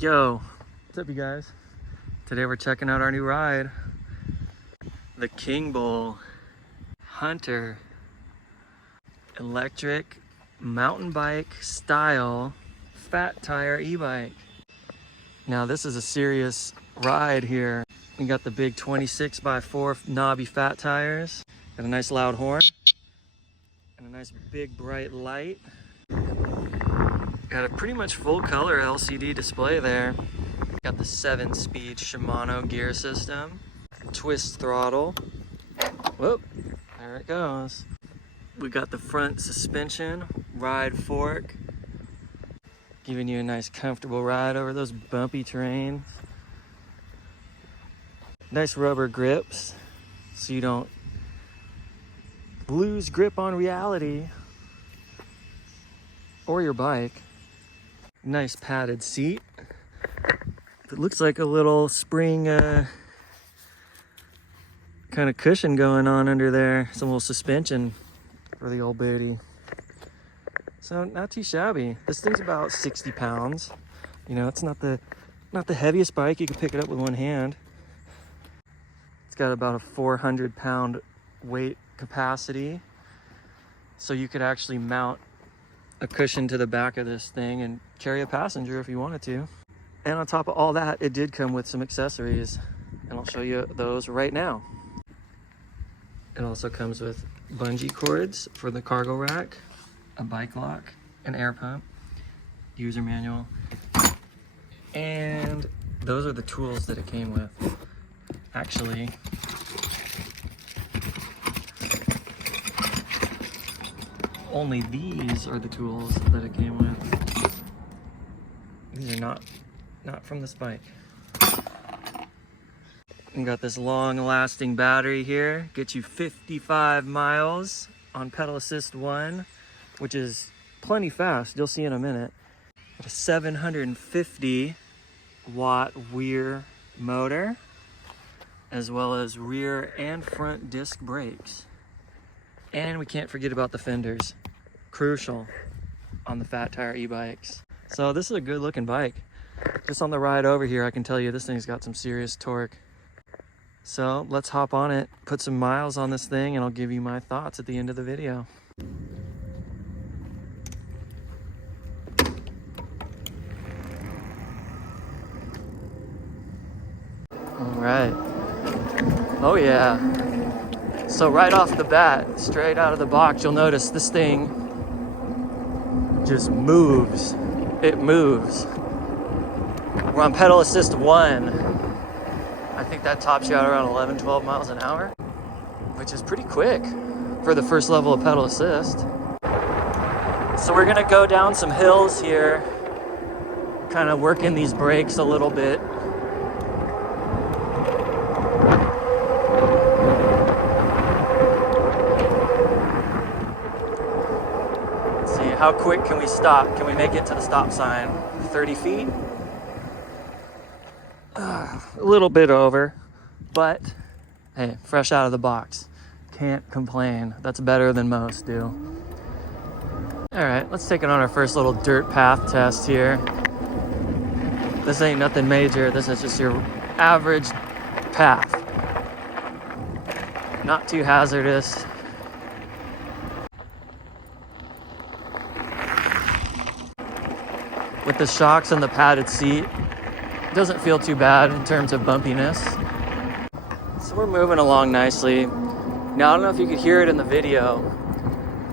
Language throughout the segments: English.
Yo, what's up you guys? Today we're checking out our new ride. The Kingbull Hunter electric mountain bike style fat tire e-bike. Now this is a serious ride here. We got the big 26x4 knobby fat tires. Got a nice loud horn and a nice big bright light. Got a pretty much full color LCD display there. Got the 7-speed Shimano gear system. Twist throttle. Whoop, there it goes. We got the front suspension, ride fork. Giving you a nice comfortable ride over those bumpy terrains. Nice rubber grips so you don't lose grip on reality or your bike. Nice padded seat. It looks like a little spring kind of cushion going on under there. Some little suspension for the old booty. So not too shabby. This thing's about 60 pounds. You know, it's not the heaviest bike. You can pick it up with one hand. It's got about a 400-pound weight capacity. So you could actually mount a cushion to the back of this thing and carry a passenger if you wanted to. And on top of all that, it did come with some accessories, and I'll show you those right now. It also comes with bungee cords for the cargo rack, a bike lock, an air pump, user manual, and those are the tools that it came with. Actually, only these are the tools that it came with. These are not from this bike. We got this long-lasting battery here. Gets you 55 miles on pedal assist 1, which is plenty fast. You'll see in a minute. Got a 750 watt rear motor, as well as rear and front disc brakes. And we can't forget about the fenders. Crucial on the fat tire e-bikes. So this is a good looking bike. Just on the ride over here, I can tell you this thing's got some serious torque. So let's hop on it, put some miles on this thing, and I'll give you my thoughts at the end of the video. All right. Oh yeah. So right off the bat, straight out of the box, you'll notice this thing just moves. It moves. We're on pedal assist 1. I think that tops you out around 11, 12 miles an hour, which is pretty quick for the first level of pedal assist. So we're gonna go down some hills here, kind of working these brakes a little bit. How quick can we stop? Can we make it to the stop sign? 30 feet? A little bit over, but hey, fresh out of the box. Can't complain. That's better than most do. All right, let's take it on our first little dirt path test here. This ain't nothing major. This is just your average path. Not too hazardous. With the shocks and the padded seat, it doesn't feel too bad in terms of bumpiness. So we're moving along nicely. Now, I don't know if you could hear it in the video,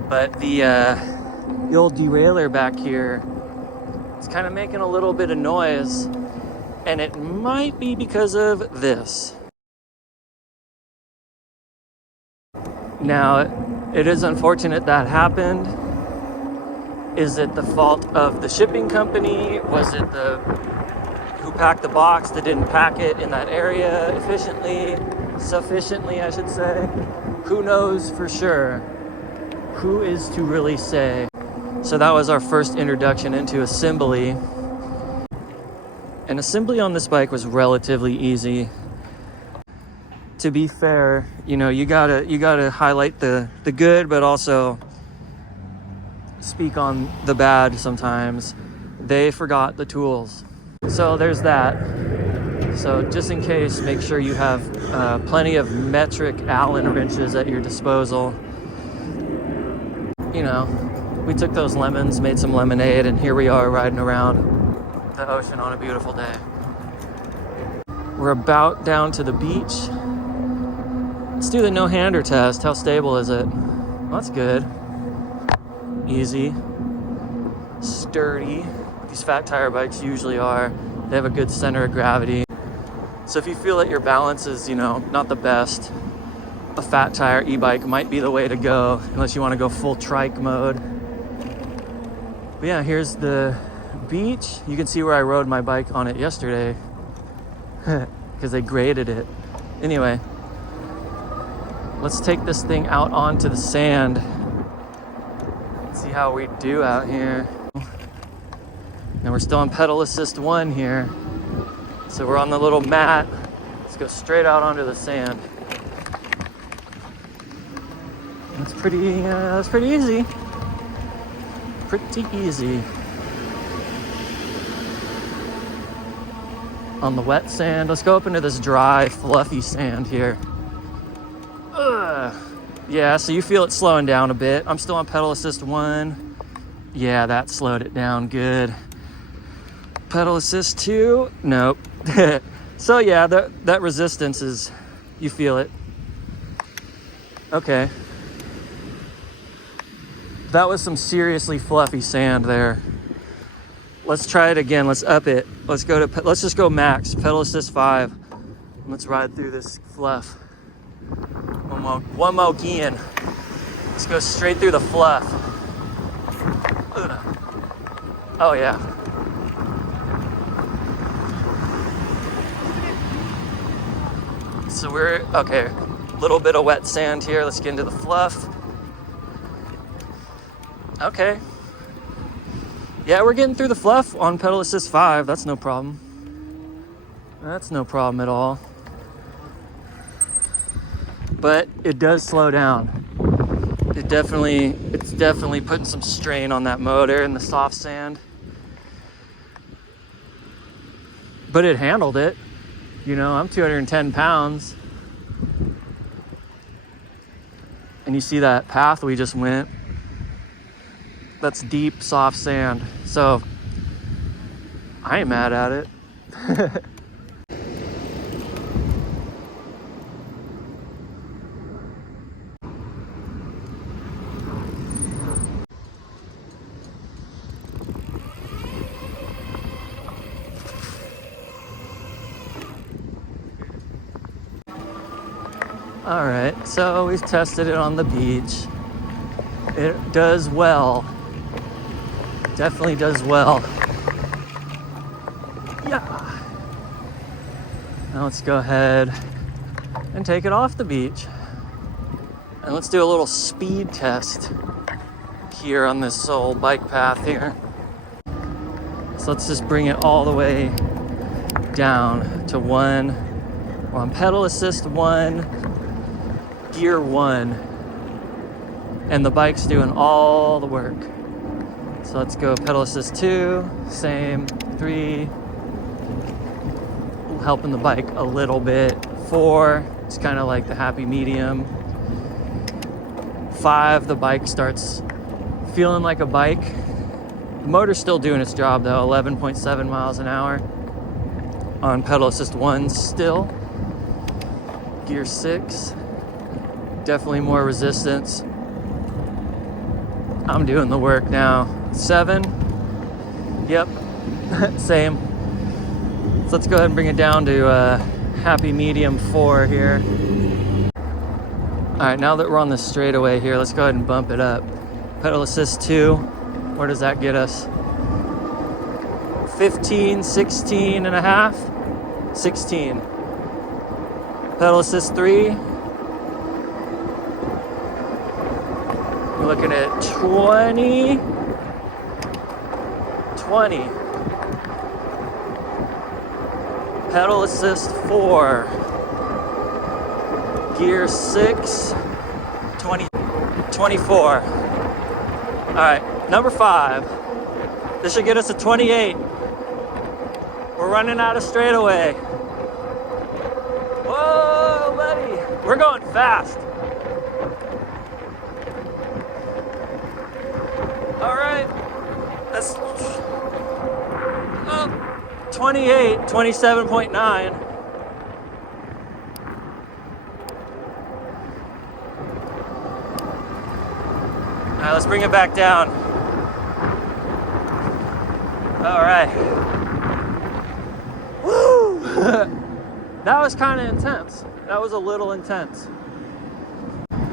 but the old derailleur back here, it's kind of making a little bit of noise, and it might be because of this. Now, it is unfortunate that happened. Is it the fault of the shipping company? Was it the who packed the box that didn't pack it in that area sufficiently, I should say? Who knows for sure? Who is to really say? So that was our first introduction into assembly. And assembly on this bike was relatively easy. To be fair, you know, you gotta highlight the good, but also speak on the bad sometimes. They forgot the tools. So there's that. So just in case, make sure you have plenty of metric Allen wrenches at your disposal. You know, we took those lemons, made some lemonade, and here we are riding around the ocean on a beautiful day. We're about down to the beach. Let's do the no-hander test. How stable is it? Well, that's good. Easy. Sturdy. These fat tire bikes usually are. They have a good center of gravity. So if you feel that your balance is, not the best, a fat tire e-bike might be the way to go, unless you want to go full trike mode. But yeah, here's the beach. You can see where I rode my bike on it yesterday because they graded it. Anyway, let's take this thing out onto the sand. See how we do out here. And we're still on pedal assist 1 here. So we're on the little mat. Let's go straight out onto the sand. That's pretty easy. Pretty easy. On the wet sand. Let's go up into this dry, fluffy sand here. Yeah, so you feel it slowing down a bit. I'm still on pedal assist 1. Yeah, that slowed it down good. Pedal assist 2, nope. So yeah, that resistance is, you feel it. Okay. That was some seriously fluffy sand there. Let's try it again. Let's up it. Let's just go max, pedal assist 5. Let's ride through this fluff. One more again. Let's go straight through the fluff. Ugh. Oh yeah. So we're, okay, a little bit of wet sand here. Let's get into the fluff. Okay. Yeah, we're getting through the fluff on pedal assist 5. That's no problem. That's no problem at all. But it does slow down. It's definitely putting some strain on that motor in the soft sand. But it handled it. I'm 210 pounds. And you see that path we just went? That's deep, soft sand. So I ain't mad at it. All right, so we've tested it on the beach. It does well. Definitely does well. Yeah. Now let's go ahead and take it off the beach. And let's do a little speed test here on this old bike path here. So let's just bring it all the way down to 1. We're on pedal assist 1. Gear 1, and the bike's doing all the work. So let's go pedal assist 2, same, 3, helping the bike a little bit, 4, it's kind of like the happy medium, 5, the bike starts feeling like a bike. The motor's still doing its job though, 11.7 miles an hour on pedal assist 1 still. Gear 6, definitely more resistance. I'm doing the work now. 7. Yep. Same. So let's go ahead and bring it down to happy medium 4 here. All right, now that we're on the straightaway here, let's go ahead and bump it up. Pedal assist 2. Where does that get us? 15, 16 and a half? 16. Pedal assist 3. We're looking at 20. Pedal assist 4. Gear 6. 24. All right, number 5. This should get us a 28. We're running out of straightaway. Whoa, buddy. We're going fast. All right. That's 28, 27.9. All right, let's bring it back down. All right. Woo! That was kind of intense. That was a little intense.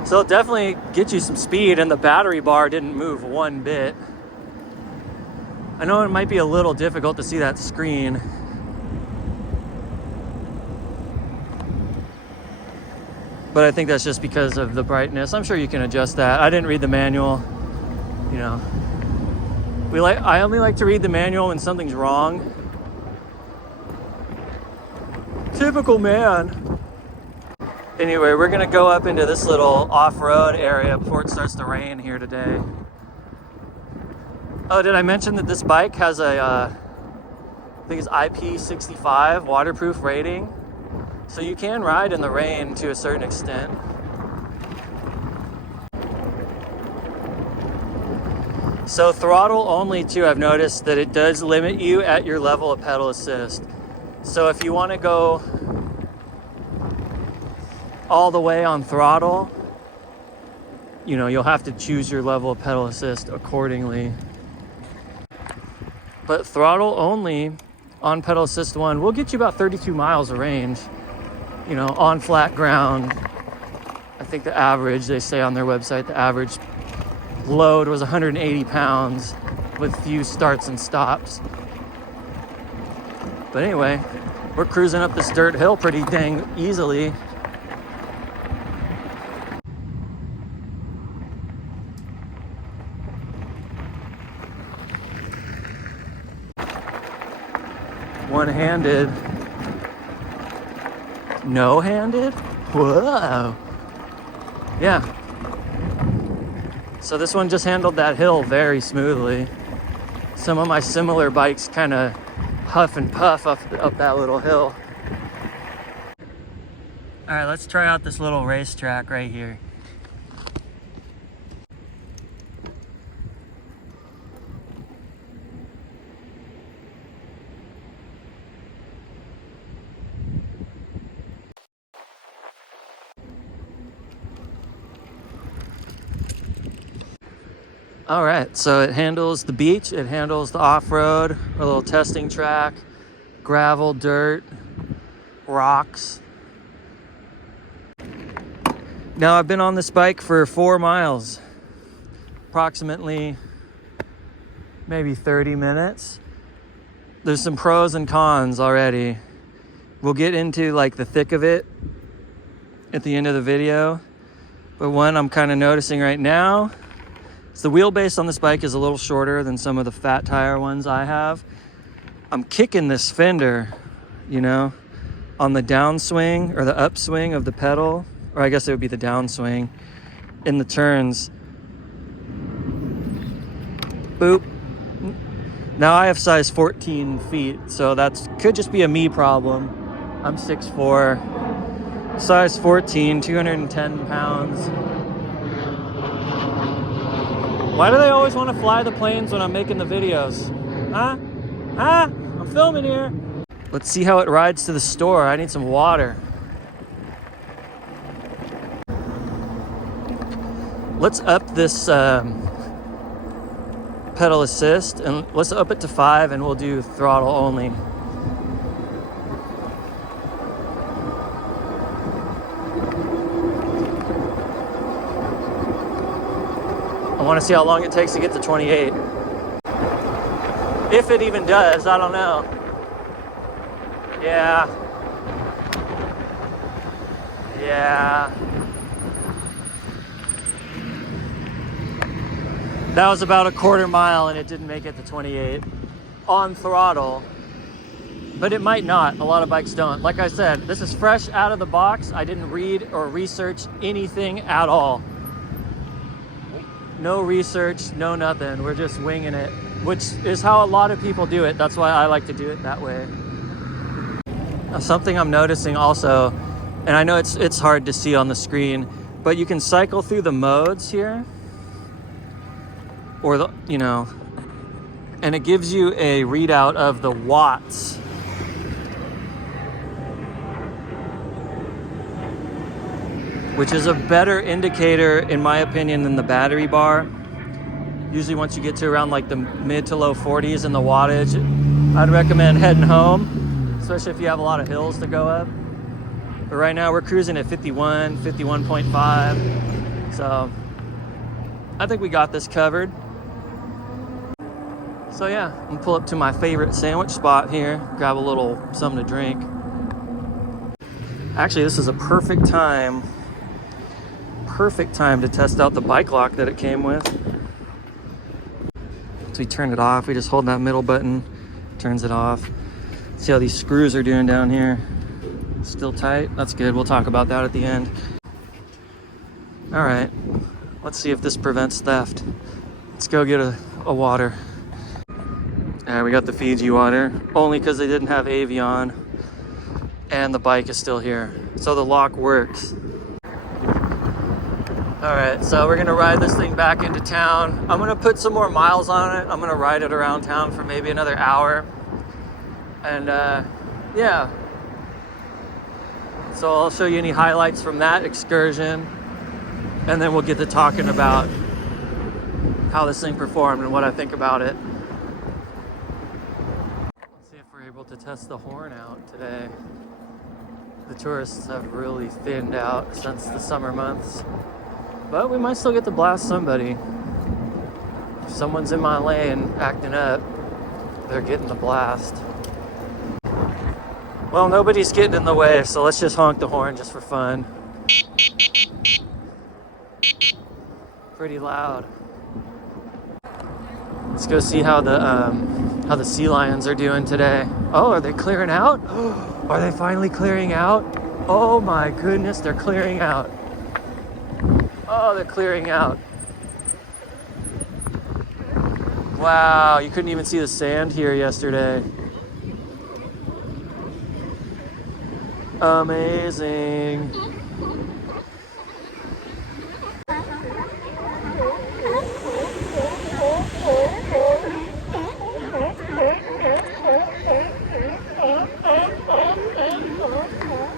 So it'll definitely get you some speed, and the battery bar didn't move one bit. I know it might be a little difficult to see that screen. But I think that's just because of the brightness. I'm sure you can adjust that. I didn't read the manual, you know. I only like to read the manual when something's wrong. Typical man. Anyway, we're gonna go up into this little off-road area before it starts to rain here today. Oh, did I mention that this bike has a, I think it's IP65 waterproof rating? So you can ride in the rain to a certain extent. So throttle only too, I've noticed that it does limit you at your level of pedal assist. So if you want to go all the way on throttle, you know, you'll have to choose your level of pedal assist accordingly. But throttle only on pedal assist 1 will get you about 32 miles of range, you know, on flat ground. I think the average, they say on their website, the average load was 180 pounds with few starts and stops. But anyway, we're cruising up this dirt hill pretty dang easily. One-handed. No-handed? Whoa. Yeah. So this one just handled that hill very smoothly. Some of my similar bikes kind of huff and puff up that little hill. All right, let's try out this little racetrack right here. All right, so it handles the beach, it handles the off-road, a little testing track, gravel, dirt, rocks. Now I've been on this bike for 4 miles, approximately maybe 30 minutes. There's some pros and cons already. We'll get into like the thick of it at the end of the video. But one I'm kind of noticing right now, the wheelbase on this bike is a little shorter than some of the fat tire ones I have. I'm kicking this fender, you know, on the downswing or the upswing of the pedal, or I guess it would be the downswing in the turns. Boop. Now I have size 14 feet, so that could just be a me problem. I'm 6'4", size 14, 210 pounds. Why do they always want to fly the planes when I'm making the videos? Huh? Huh? I'm filming here. Let's see how it rides to the store. I need some water. Let's up this pedal assist, and let's up it to 5, and we'll do throttle only. I want to see how long it takes to get to 28. If it even does, I don't know. Yeah. That was about a quarter mile and it didn't make it to 28 on throttle. But it might not. A lot of bikes don't. Like I said, this is fresh out of the box. I didn't read or research anything at all. No research, no nothing. We're just winging it, which is how a lot of people do it. That's why I like to do it that way. Something I'm noticing also, and I know it's hard to see on the screen, but you can cycle through the modes here, or and it gives you a readout of the watts. Which is a better indicator, in my opinion, than the battery bar. Usually once you get to around like the mid to low 40s in the wattage, I'd recommend heading home, especially if you have a lot of hills to go up. But right now we're cruising at 51, 51.5. So I think we got this covered. So yeah, I'm gonna pull up to my favorite sandwich spot here, grab a little something to drink. Actually, this is a perfect time to test out the bike lock that it came with. So we turn it off, we just hold that middle button, turns it off. See how these screws are doing down here. Still tight, that's good, we'll talk about that at the end. All right, let's see if this prevents theft. Let's go get a water. We got the Fiji water, only because they didn't have Avion, and the bike is still here. So the lock works. All right, so we're gonna ride this thing back into town. I'm gonna put some more miles on it. I'm gonna ride it around town for maybe another hour. And yeah. So I'll show you any highlights from that excursion. And then we'll get to talking about how this thing performed and what I think about it. Let's see if we're able to test the horn out today. The tourists have really thinned out since the summer months. But we might still get to blast somebody. If someone's in my lane acting up, they're getting the blast. Well, nobody's getting in the way, so let's just honk the horn just for fun. Pretty loud. Let's go see how the sea lions are doing today. Oh, are they clearing out? Are they finally clearing out? Oh my goodness, they're clearing out. Oh, they're clearing out. Wow, you couldn't even see the sand here yesterday. Amazing.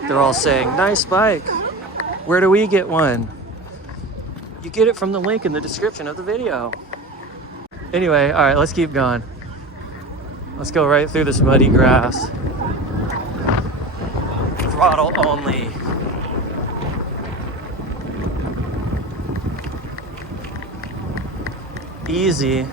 They're all saying, nice bike. Where do we get one? You get it from the link in the description of the video. Anyway, all right, let's keep going. Let's go right through this muddy grass. Throttle only. Easy.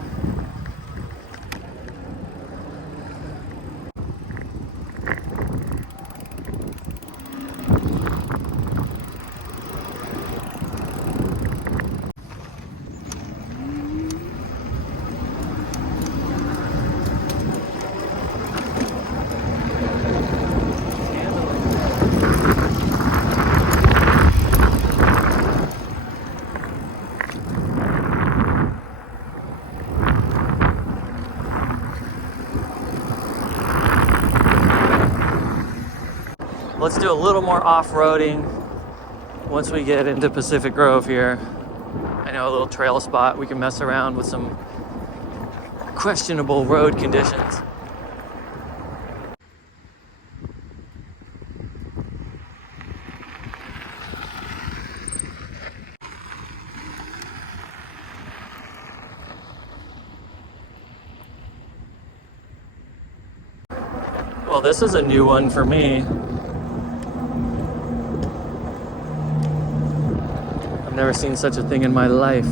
Let's do a little more off-roading once we get into Pacific Grove here. I know a little trail spot. We can mess around with some questionable road conditions. Well, this is a new one for me. I've never seen such a thing in my life.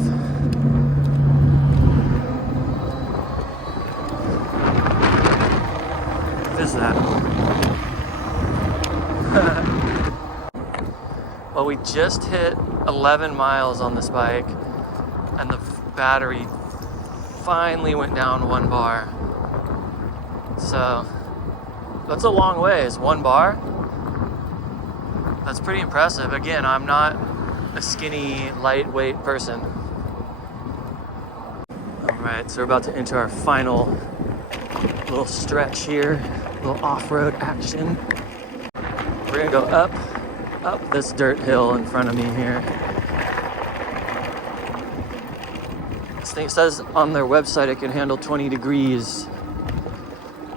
What is that? Well, we just hit 11 miles on this bike, and the battery finally went down 1 bar. So that's a long ways, 1 bar. That's pretty impressive. Again, I'm not a skinny, lightweight person. All right, so we're about to enter our final little stretch here, little off-road action. We're gonna go up this dirt hill in front of me here. This thing says on their website it can handle 20 degrees.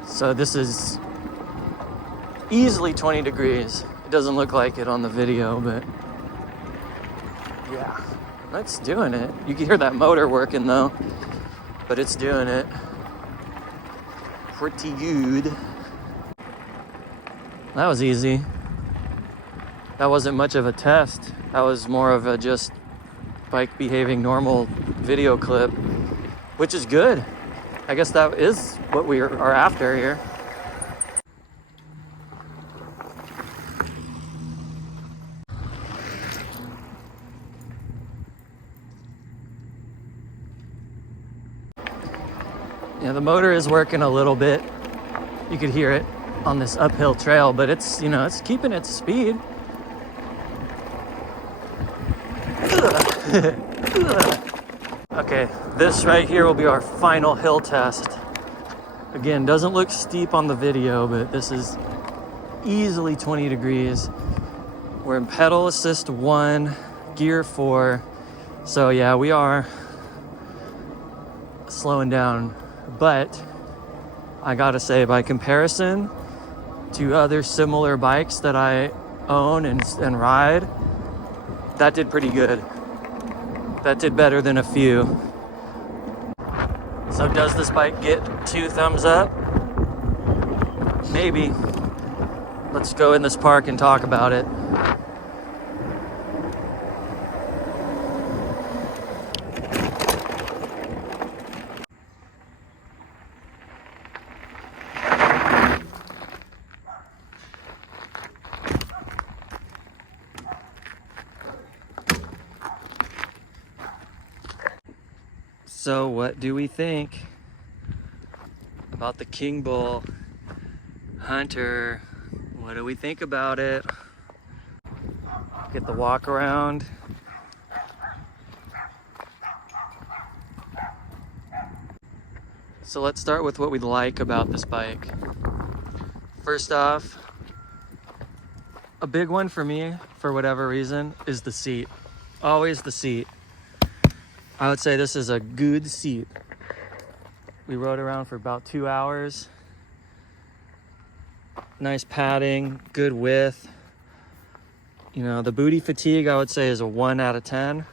So this is easily 20 degrees. It doesn't look like it on the video, but yeah, that's doing it. You can hear that motor working though, but it's doing it pretty good. That was easy. That wasn't much of a test. That was more of a just bike behaving normal video clip, which is good. I guess that is what we are after here. Yeah, the motor is working a little bit. You could hear it on this uphill trail, but it's, you know, it's keeping its speed. Okay, this right here will be our final hill test. Again, doesn't look steep on the video, but this is easily 20 degrees. We're in pedal assist 1, gear 4. So yeah, we are slowing down, but I gotta say, by comparison to other similar bikes that I own and ride, that did pretty good. That did better than a few. So does this bike get 2 thumbs up? Maybe. Let's go in this park and talk about it. So what do we think about the Kingbull Hunter? What do we think about it? Get the walk around. So let's start with what we like about this bike. First off, a big one for me, for whatever reason, is the seat. Always the seat. I would say this is a good seat. We rode around for about 2 hours. Nice padding, good width. You know, the booty fatigue I would say is a 1 out of 10.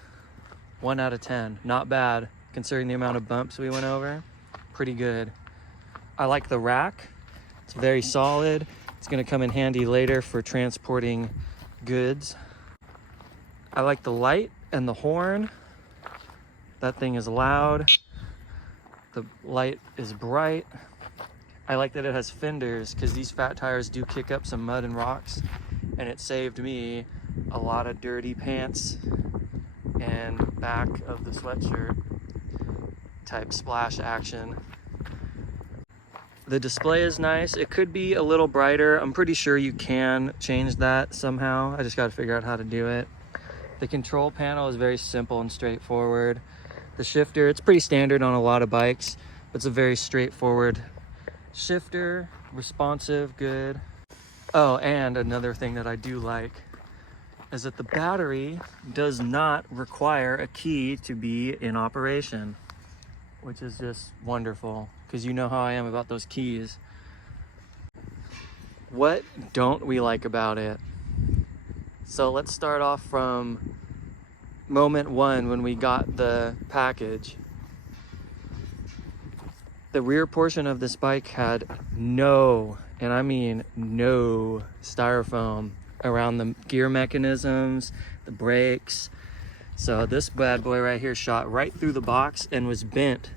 1 out of 10, not bad considering the amount of bumps we went over. Pretty good. I like the rack. It's very solid. It's gonna come in handy later for transporting goods. I like the light and the horn. That thing is loud. The light is bright. I like that it has fenders because these fat tires do kick up some mud and rocks, and it saved me a lot of dirty pants and back of the sweatshirt type splash action. The display is nice. It could be a little brighter. I'm pretty sure you can change that somehow. I just got to figure out how to do it. The control panel is very simple and straightforward. The shifter, it's pretty standard on a lot of bikes, but it's a very straightforward shifter, responsive, good. Oh, and another thing that I do like is that the battery does not require a key to be in operation, which is just wonderful because you know how I am about those keys. What don't we like about it? So let's start off from moment 1 when we got the package. The rear portion of this bike had no, and I mean no, styrofoam around the gear mechanisms, the brakes. So this bad boy right here shot right through the box and was bent.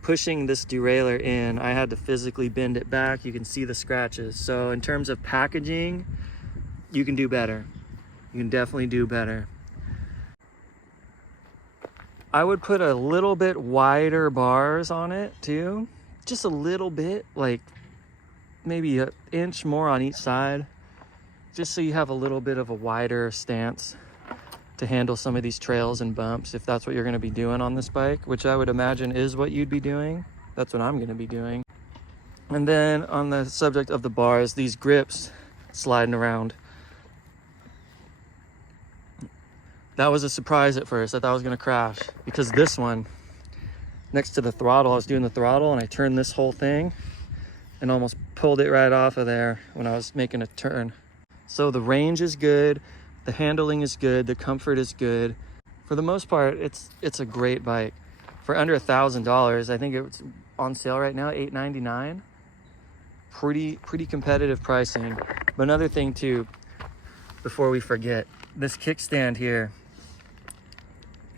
Pushing this derailleur in, I had to physically bend it back. You can see the scratches. So in terms of packaging, you can do better. You can definitely do better. I would put a little bit wider bars on it too. Just a little bit, like maybe an inch more on each side. Just so you have a little bit of a wider stance to handle some of these trails and bumps if that's what you're gonna be doing on this bike, which I would imagine is what you'd be doing. That's what I'm gonna be doing. And then on the subject of the bars, these grips sliding around. That was a surprise at first. I thought I was gonna crash because this one, next to the throttle, I was doing the throttle and I turned this whole thing and almost pulled it right off of there when I was making a turn. So the range is good, the handling is good, the comfort is good. For the most part, it's a great bike. For under $1,000, I think it's on sale right now, $899. Pretty competitive pricing. But another thing too, before we forget, this kickstand here.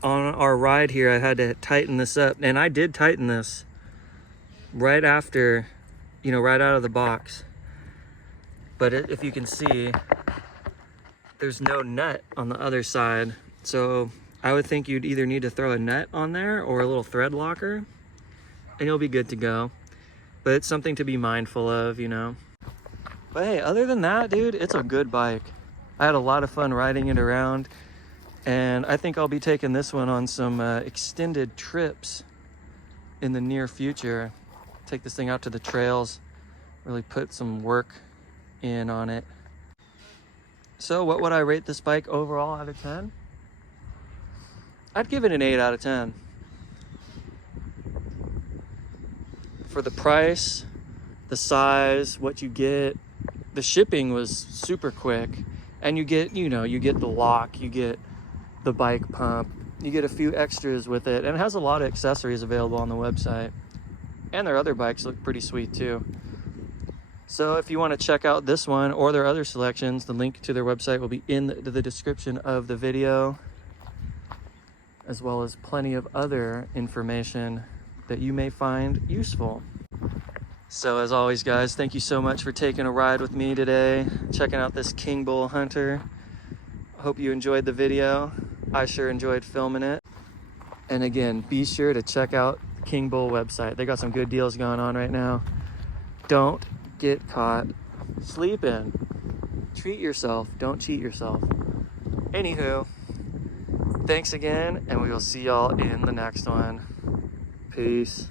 On our ride here, I had to tighten this up, and I did tighten this right after, you know, right out of the box. But if you can see, there's no nut on the other side. So I would think you'd either need to throw a nut on there or a little thread locker, and you'll be good to go. But it's something to be mindful of, you know. But hey, other than that, dude, it's a good bike. I had a lot of fun riding it around, and I think I'll be taking this one on some extended trips in the near future. Take this thing out to the trails, really put some work in on it. So what would I rate this bike overall out of 10? I'd give it an 8 out of 10. For the price, the size, what you get, the shipping was super quick. And you get, you know, you get the lock, you get the bike pump, you get a few extras with it, and it has a lot of accessories available on the website. And their other bikes look pretty sweet too. So if you want to check out this one or their other selections, the link to their website will be in the description of the video, as well as plenty of other information that you may find useful. So as always, guys, thank you so much for taking a ride with me today, checking out this Kingbull Hunter. Hope you enjoyed the video. I sure enjoyed filming it. And again, be sure to check out the Kingbull website. They got some good deals going on right now. Don't get caught sleeping. Treat yourself, don't cheat yourself. Anywho, thanks again, and we will see y'all in the next one. Peace.